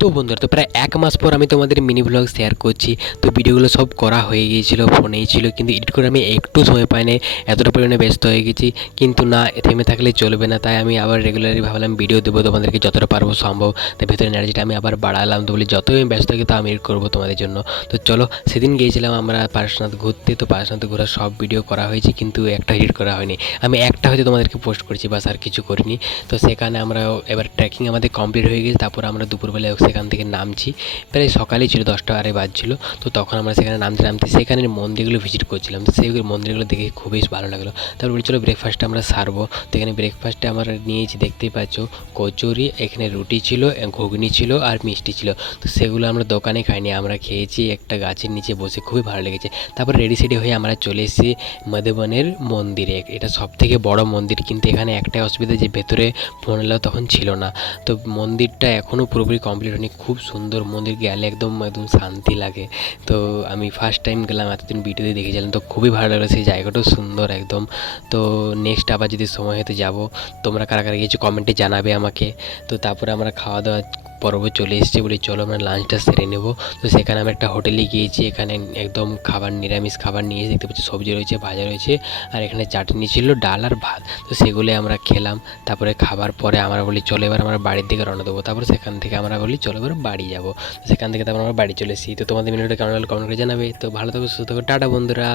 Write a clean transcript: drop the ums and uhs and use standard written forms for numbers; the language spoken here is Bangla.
তো বন্ধুরা, তো প্রায় ১ মাস পর আমি তোমাদের মিনি ভ্লগ শেয়ার করছি। তো ভিডিওগুলো সব করা হয়ে গিয়েছিল, ফোনেই ছিল, কিন্তু এডিট করে আমি একটু সময় পাই নাই। এতটা পরিমাণে ব্যস্ত হয়ে গেছি। কিন্তু না, থেমে থাকলে চলবে না। তাই আমি আবার রেগুলারলি ভাবলাম ভিডিও দেবো তোমাদেরকে যতটা পারবো সম্ভব। তাই ভেতরে এনার্জিটা আমি আবার বাড়ালাম। তো বলি যতই আমি ব্যস্ত থাকি তো আমি এডিট করবো তোমাদের জন্য। তো চলো, সেদিন গিয়েছিলাম আমরা পারশনাথ ঘুরতে। তো পারশনাথ ঘোরার সব ভিডিও করা হয়েছে, কিন্তু একটা এডিট করা হয়নি। আমি একটা হয়তো তোমাদেরকে পোস্ট করেছি, বাস আর কিছু করিনি। তো সেখানে আমরা এবার ট্রেকিং আমাদের কমপ্লিট হয়ে গেছে। তারপর আমরা দুপুরবেলায় সেখান থেকে নামছি। প্রায় সকালেই ছিল, 10টা আড়াই বাজছিল। তো তখন আমরা সেখানে নামতে নামতে সেখানের মন্দিরগুলো ভিজিট করছিলাম। তো সেই মন্দিরগুলো দেখে খুবই ভালো লাগলো। তারপর বলি চলো ব্রেকফাস্টটা আমরা সারবো। তো এখানে ব্রেকফাস্টে আমরা নিয়েছি, দেখতেই পাচ্ছ, কচুরি, এখানে রুটি ছিল, ঘুগনি ছিল আর মিষ্টি ছিল। তো সেগুলো আমরা দোকানে খাইনি, আমরা খেয়েছি একটা গাছের নিচে বসে, খুবই ভালো লেগেছে। তারপর রেডি সেডি হয়ে আমরা চলে এসেছি মধুবনের মন্দিরে। এটা সবথেকে বড় মন্দির, কিন্তু এখানে একটাই অসুবিধা যে ভেতরে ফোন এলাও তখন ছিল না। তো মন্দিরটা এখনও পুরোপুরি কমপ্লিট হয়নি। খুব সুন্দর মন্দির, গেলে একদম একদম শান্তি লাগে। তো আমি ফার্স্ট টাইম গেলাম, এতদিন ভিডিওতে দেখেছিলাম, তো খুবই ভালো লাগলো। সেই জায়গাটাও সুন্দর একদম। তো নেক্সট আবার যদি সময় হতে যাব। তোমরা কারা কারা গিয়েছো কমেন্টে জানাবে আমাকে। তো তারপরে আমরা খাওয়া দাওয়া পর্ব চলে এসেছি, বলি চলো আমরা লাঞ্চটা সেরে নেব। তো সেখানে আমরা একটা হোটেলে গিয়েছি। এখানে একদম খাবার, নিরামিষ খাবার নিয়ে দেখতে পাচ্ছি, সবজি রয়েছে, ভাজা রয়েছে, আর এখানে চাটনি ছিল, ডাল আর ভাত। তো সেগুলো আমরা খেলাম। তারপরে খাবার পরে আমরা বলি চলো এবার আমরা বাড়ির দিকে রওনা দেবো। তারপর সেখান থেকে আমরা বলি চলো এবার বাড়ি যাবো। সেখান থেকে তারপর আমরা বাড়ি চলে এসেছি। তো তোমাদের ভিডিওটা কেমন লাগলো কমেন্ট করে জানাবে। তো ভালো থাকো, সুস্থ থাকো, টাটা বন্ধুরা।